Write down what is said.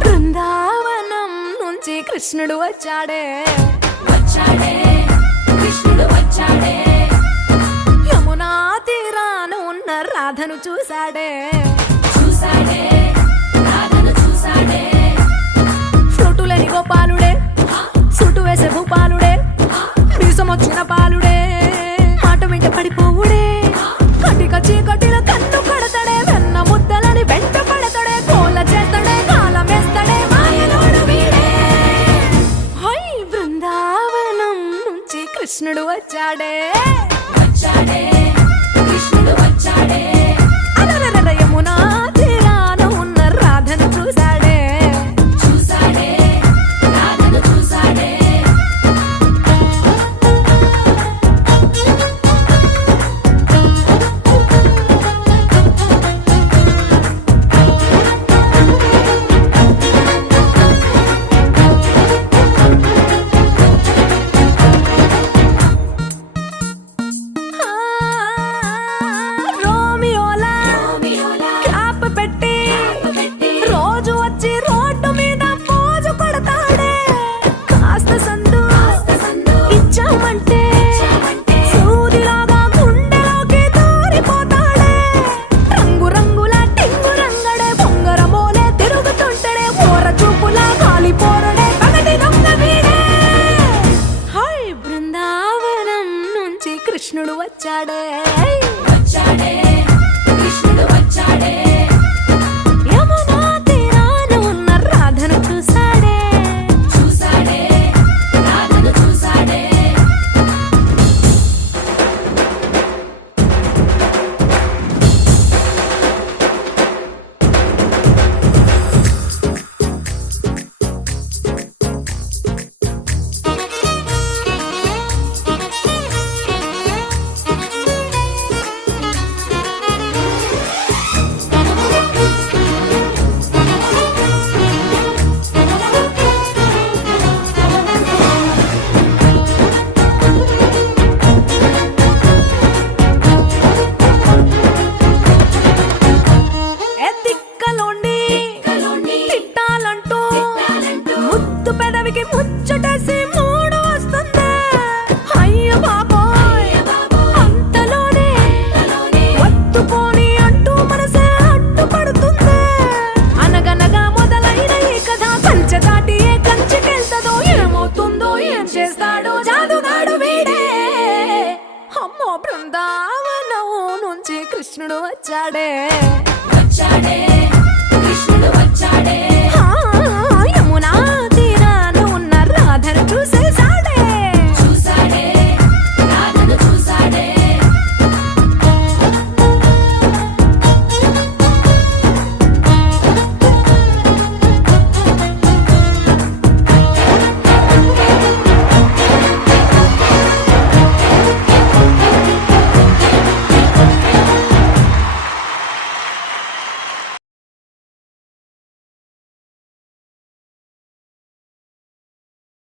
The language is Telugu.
బృందావనం నుంచి కృష్ణుడు వచ్చాడే కృష్ణుడు వచ్చాడే యమునా తీరాన ఉన్న రాధను చూశాడే రాధను చూశాడే ఫ్లూటులేని గోపాలుడే సుటు వేసే భూపాలుడే మీసమొచ్చిన పాలుడే మాట వెంట పడిపోవుడే కటిక చీకటిల కన్ను కడతాడే వెన్న ముద్దలని వెంట పడతాడే కోల చేస్తాడే కాలమేస్తాడే మాయలోడు వీడే హై బృందావనం నుంచి కృష్ణుడు వచ్చాడే కృష్ణుడు వచ్చాడే అలరర యమునా తీరాన ఉన్న రాధను చూశాడే రాధను చూశాడే ఆ, రోమియోలా క్యాప్ పెట్టి రోజు వచ్చి రోడ్డు మీద పోజు కొడతాడే కాస్త సందు ఇచ్చామంటే సూదిలాగా గుండెలోకి దూరిపోతాడే రంగు రంగుల టింగు రంగడే బొంగరమోలే తిరుగుతుంటాడే ఓర చూపులా కాలిపోరడే పగటి దొంగ వీడే హై బృందావనం నుంచి కృష్ణుడు వచ్చాడే కృష్ణుడు వచ్చాడే యమునా తీరాన ఉన్న రాధను చూశాడే రాధను చూశాడే ఎత్తిక్కలోండి తిట్టాలంటూ ముద్దు పెదవికి ముచ్చటేసి మూడు వస్తుంది అయ్య బాబోయ్ అంతలోనే వత్తుపోని అంటూ మనసే అడ్డుపడుతుంది అనగనగా మొదలైన ఈ కథ కంచె దాటి ఏ కంచెకెళ్తదో ఏమవుతుందో ఏం చేస్తాడో జాదుగాడు వీడే అమ్మో బృందావనం నుంచి కృష్ణుడు వచ్చాడే కృష్ణుడు వచ్చాడే